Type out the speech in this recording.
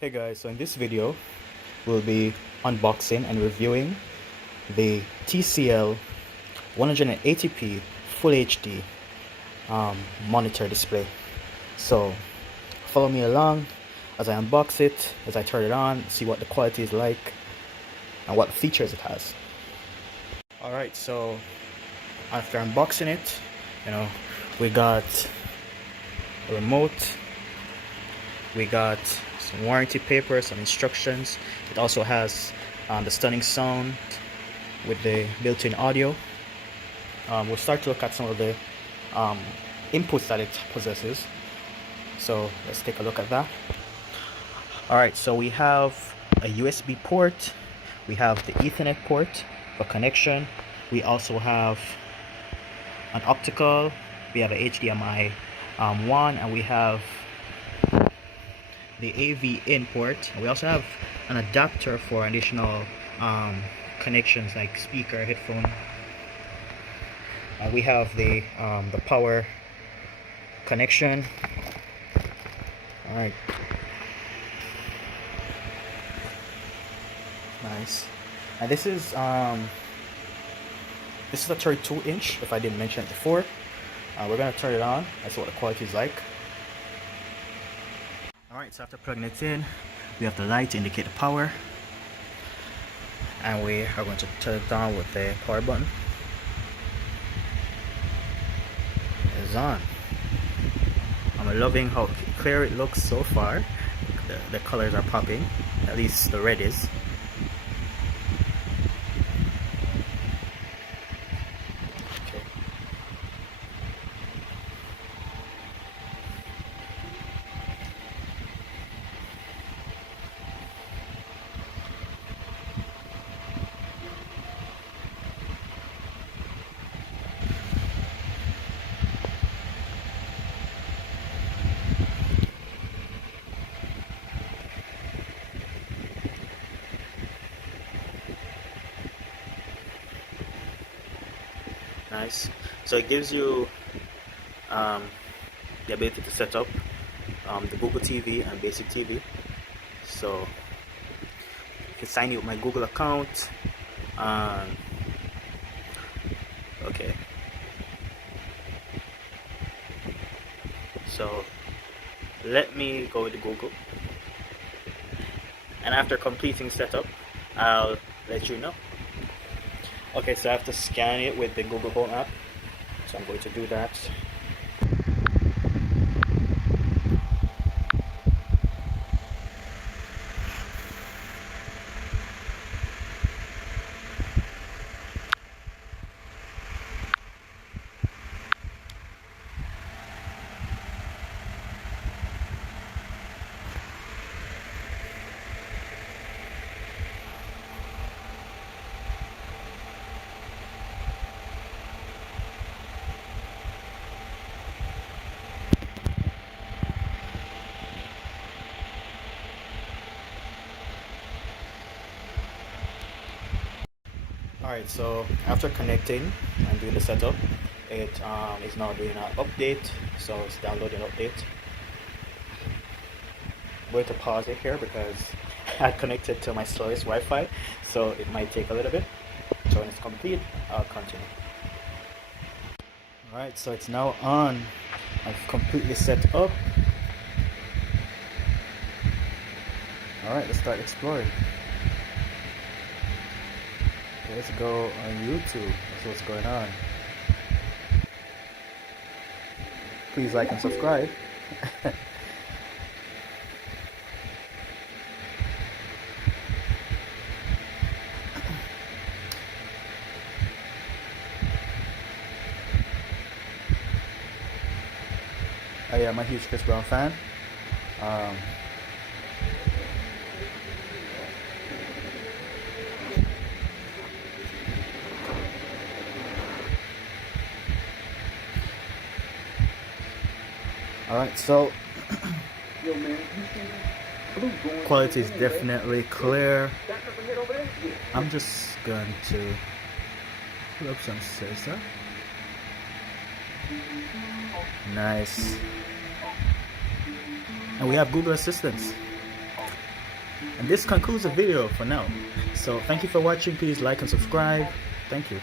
Hey guys, so in this video we'll be unboxing and reviewing the TCL 180p Full HD monitor display. So follow me along as I unbox it, as I turn it on, see what the quality is like and what features it has. Alright, so after unboxing it, we got a remote, we got some warranty paper, some instructions. It also has the stunning sound with the built-in audio. We'll start to look at some of the inputs that it possesses. So let's take a look at that. Alright, so we have a USB port, we have the Ethernet port for connection, we also have an optical, we have a HDMI 1, and we have the AV in port. We also have an adapter for additional connections like speaker, headphone. We have the power connection. All right, nice. And this is a 32-inch. If I didn't mention it before, we're gonna turn it on. That's what the quality is like. Alright, so after plugging it in, we have the light to indicate the power, and we are going to turn it down with the power button. It's on. I'm loving how clear it looks so far. The colors are popping, at least the red is. Okay. Nice. So it gives you the ability to set up the Google TV and basic TV. So you can sign in with my Google account. Okay. So let me go to Google, and after completing setup, I'll let you know. Okay, so I have to scan it with the Google Home app, so I'm going to do that. Alright, so after connecting and doing the setup, it is now doing an update, so it's downloading update. I'm going to pause it here because I connected to my slowest Wi-Fi, so it might take a little bit. So when it's complete, I'll continue. Alright, so it's now on. I've completely set up. Alright, let's start exploring. Let's go on YouTube. That's what's going on. Please like and subscribe. Oh yeah, I'm a huge Chris Brown fan. Alright, so quality is definitely clear. I'm just going to put up some salsa. Nice. And we have Google Assistants. And this concludes the video for now. So thank you for watching. Please like and subscribe. Thank you.